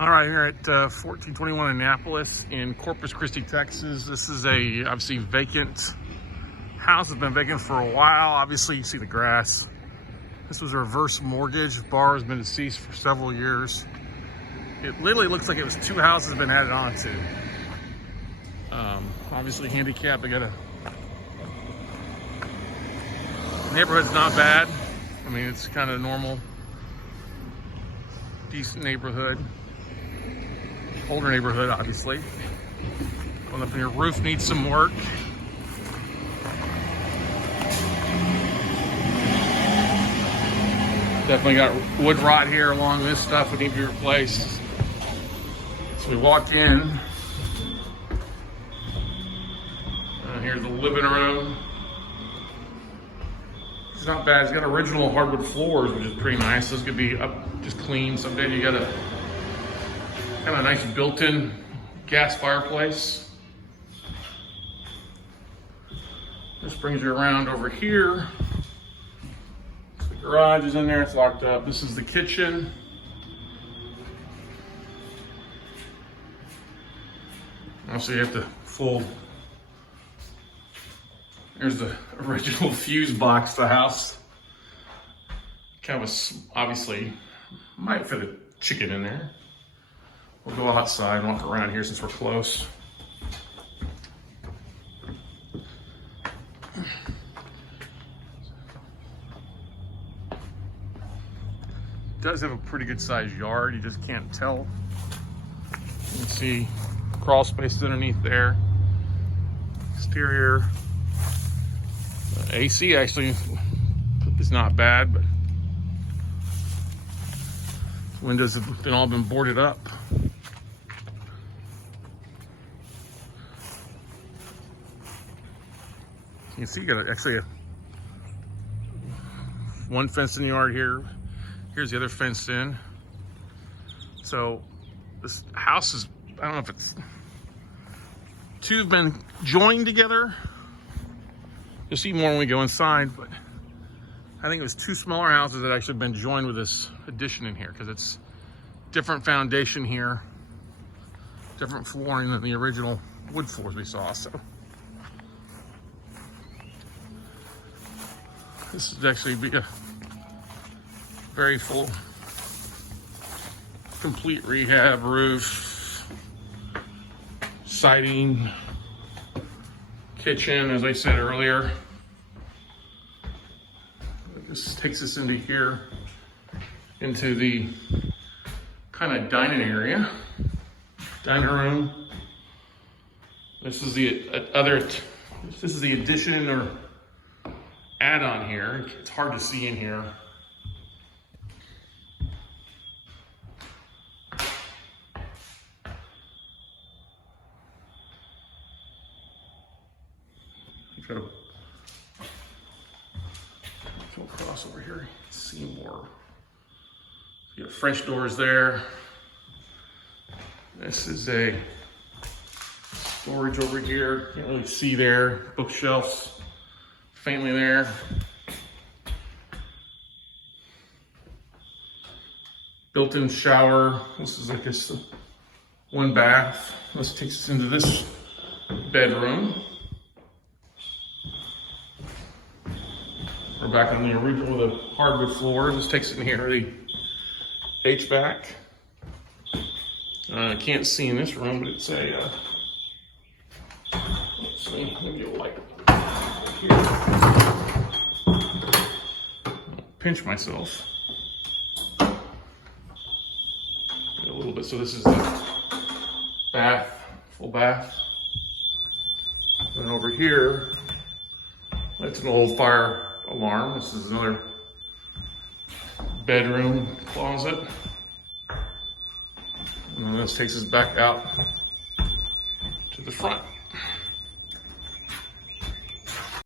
All right, here at 1421 Annapolis in Corpus Christi, Texas. This is a obviously vacant house. Has been vacant for a while. Obviously, you see the grass. This was a reverse mortgage. Bar has been deceased for several years. It literally looks like it was two houses been added on to. Obviously handicapped. They got a neighborhood's not bad. I mean, it's kind of normal, decent neighborhood. Older neighborhood, obviously. Going up in your roof needs some work. Definitely got wood rot here along this stuff would need to be replaced. So we walk in. Here's the living room. It's not bad. It's got original hardwood floors, which is pretty nice. Those could be up just clean someday. You got a kind of nice built-in gas fireplace. This brings you around over here. The garage is in there, it's locked up. This is the kitchen. Also, you have the full, there's the original fuse box to the house. Kind of obviously, might fit a chicken in there. We'll go outside and walk around here since we're close. It does have a pretty good sized yard. You just can't tell. You can see crawl spaces underneath there. Exterior. AC actually is not bad, but windows have all been boarded up. You can see you got actually one fence in the yard here. Here's the other fenced in. So this house is, I don't know if it's, two have been joined together. You'll see more when we go inside, but I think it was two smaller houses that actually have been joined with this addition in here because it's different foundation here, different flooring than the original wood floors we saw. So this would actually be a very full, complete rehab, roof, siding, kitchen, as I said earlier. This takes us into here, into the kind of dining area, dining room. This is the this is the addition or add-on here. It's hard to see in here. You've got to go across over here. See more. You have French doors there. This is a storage over here. Can't really see there. Bookshelves faintly there. Built-in shower. This is like just one bath. This takes us into this bedroom. We're back on the original with the hardwood floors. This takes it in here, the HVAC. I can't see in this room, but it's a, let's see, maybe you'll like it here. I'll pinch myself a little bit. So this is the bath, full bath. And over here, that's an old fire alarm. This is another bedroom closet. And then this takes us back out to the front.